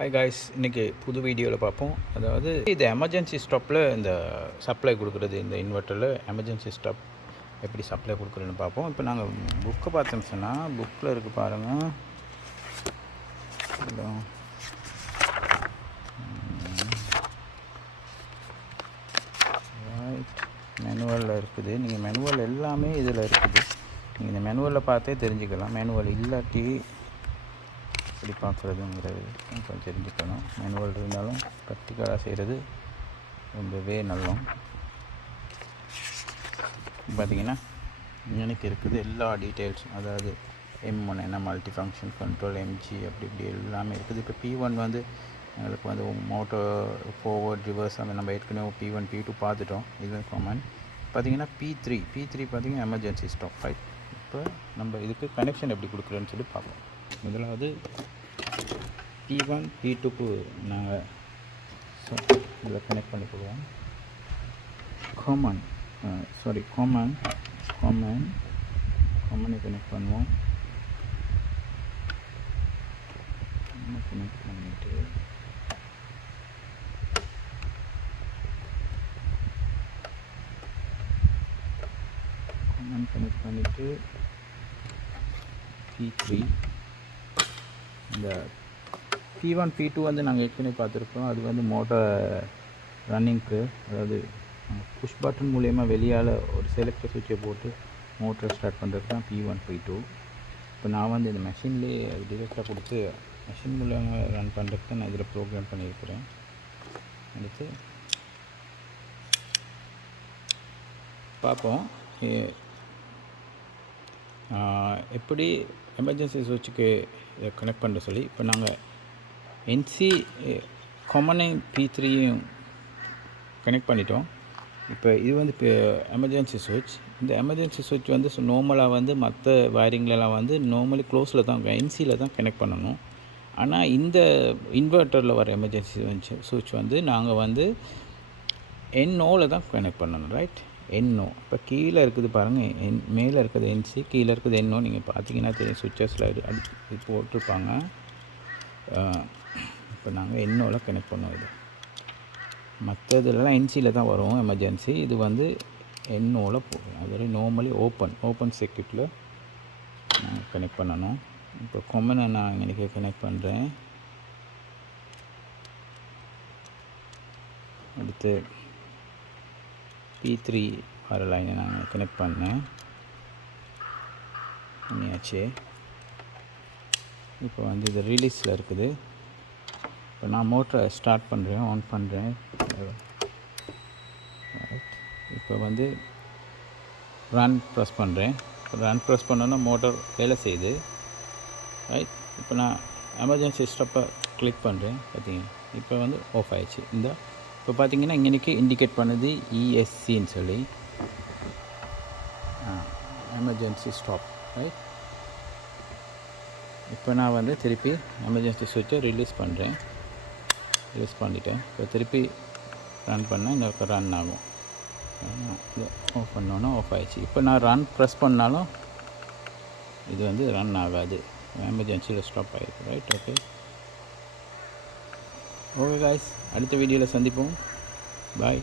Hi guys, இன்றைக்கி புது வீடியோவில் பார்ப்போம். அதாவது இது எமர்ஜென்சி ஸ்டாப்பில் இந்த சப்ளை கொடுக்குறது, இந்த இன்வெர்ட்டரில் எமர்ஜென்சி ஸ்டாப் எப்படி சப்ளை கொடுக்குறதுன்னு பார்ப்போம். இப்போ நாங்கள் புக்கை பார்த்தோம்னு சொன்னால் புக்கில் இருக்குது பாருங்கள். ரைட், மெனுவலில் இருக்குது. நீங்கள் மெனுவல் எல்லாமே இதில் இருக்குது. நீங்கள் இந்த மெனுவலில் பார்த்தே தெரிஞ்சுக்கலாம். மெனுவல் இல்லாட்டி எப்படி பார்க்குறதுங்கிறது கொஞ்சம் தெரிஞ்சுக்கணும். மேனுவல் இருந்தாலும் ப்ராக்டிக்கலாக செய்கிறது ரொம்பவே நல்லோம். பார்த்திங்கன்னா எனக்கு இருக்குது எல்லா டீட்டெயில்ஸும். அதாவது M1 என்ன மல்டி ஃபங்க்ஷன் கண்ட்ரோல், MG அப்படி இப்படி எல்லாமே இருக்குது. இப்போ P1 வந்து எங்களுக்கு வந்து மோட்டோ ஃபார்வர்ட் ரிவர்ஸ் அந்த நம்ம ஏற்கனவே P1 P2 பார்த்துட்டோம். இது காமன். பார்த்திங்கன்னா P3 பார்த்திங்கன்னா எமர்ஜென்சி ஸ்டாப். ரைட், இப்போ நம்ம இதுக்கு கனெக்ஷன் எப்படி கொடுக்குறேன்னு சொல்லி பார்ப்போம். முதலாவது P1 P2க்கு நாங்கள் இதில் கனெக்ட் பண்ணி போடுவோம். காமனை கனெக்ட் பண்ணுவோம். கனெக்ட் பண்ணிவிட்டு P3 இந்த P1 P2 வந்து நாங்கள் ஏற்கனவே பார்த்துருக்கோம். அது வந்து மோட்டர் ரன்னிங்க்கு, அதாவது புஷ் பட்டன் மூலயமா வெளியால் ஒரு செலக்டர் சுவிட்சை போட்டு மோட்டரை ஸ்டார்ட் பண்ணுறதுக்கு தான் P1 P2. இப்போ நான் வந்து இந்த மெஷின்லேயே டிரெக்டாக கொடுத்து மெஷின் மூலமாக ரன் பண்ணுறதுக்கு நான் இதில் ப்ரோக்ராம் பண்ணியிருக்கிறேன். அடுத்து பார்ப்போம் எப்படி எமர்ஜென்சி சுவிட்சுக்கு கனெக்ட் பண்ணுற சொல்லி. இப்போ நாங்கள் NC காமனையும் P3யும் கனெக்ட் பண்ணிட்டோம். இப்போ இது வந்து இப்போ எமர்ஜென்சி சுவிட்ச். இந்த எமர்ஜென்சி சுவிட்ச் வந்து நார்மலாக வந்து மற்ற வயரிங்லலாம் வந்து நார்மலி க்ளோஸில் தான் NCயில் தான் கனெக்ட் பண்ணணும். ஆனால் இந்த இன்வெர்ட்டரில் வர எமர்ஜென்சி சுவிட்ச் வந்து நாங்கள் வந்து NOவில் தான் கனெக்ட் பண்ணணும். Right, NO. இப்போ கீழே இருக்குது பாருங்கள், மேலே இருக்குது NC, கீழே இருக்குது NO. நீங்கள் பார்த்தீங்கன்னா தெரியும், சுவிட்சஸில் இது போட்டிருப்பாங்க. இப்போ நாங்கள் NOவில் கனெக்ட் பண்ணுவோம். இது மற்றதுலாம் NCயில் தான் வரும் எமர்ஜென்சி. இது வந்து NOவில் போகும். அது நார்மலி ஓப்பன் சர்க்யூட்டில் நாங்கள் கனெக்ட் பண்ணணும். இப்போ கொம்மனை நான் இன்றைக்கி கனெக்ட் பண்ணுறேன். அடுத்து P3 வர லைனை நான் கனெக்ட் பண்ணேன். பண்ணியாச்சு. இப்போ வந்து இது ரிலீஸில் இருக்குது. இப்போ நான் மோட்டரை ஸ்டார்ட் பண்ணுறேன், ஆன் பண்ணுறேன். இப்போ வந்து ரன் ப்ரெஸ் பண்ணுறேன். ரன் ப்ரெஸ் பண்ணோன்னா மோட்டர் வேலை செய்யுது. ரைட், இப்போ நான் எமர்ஜென்சி ஸ்டாப்பை கிளிக் பண்ணுறேன். பார்த்தீங்கன்னா இப்போ வந்து ஆஃப் ஆயிடுச்சு. இப்போ பார்த்தீங்கன்னா இன்றைக்கி இண்டிகேட் பண்ணுது ESCன்னு சொல்லி, எமர்ஜென்சி ஸ்டாப். ரைட், இப்போ நான் வந்து திருப்பி எமர்ஜென்சி சுவிட்சை ரிலீஸ் பண்ணிட்டேன். இப்போ திருப்பி ரன் பண்ணால் இன்னொரு ரன் ஆகும். ஆஃப் பண்ணோன்னா ஆஃப் ஆயிடுச்சு. இப்போ நான் ரன் ப்ரெஸ் பண்ணாலும் இது வந்து ரன் ஆகாது, எமர்ஜென்சியில் ஸ்டாப் ஆகிருக்கு. ரைட், ஓகே காய்ஸ், அடுத்த வீடியோவில் சந்திப்போம். பாய்.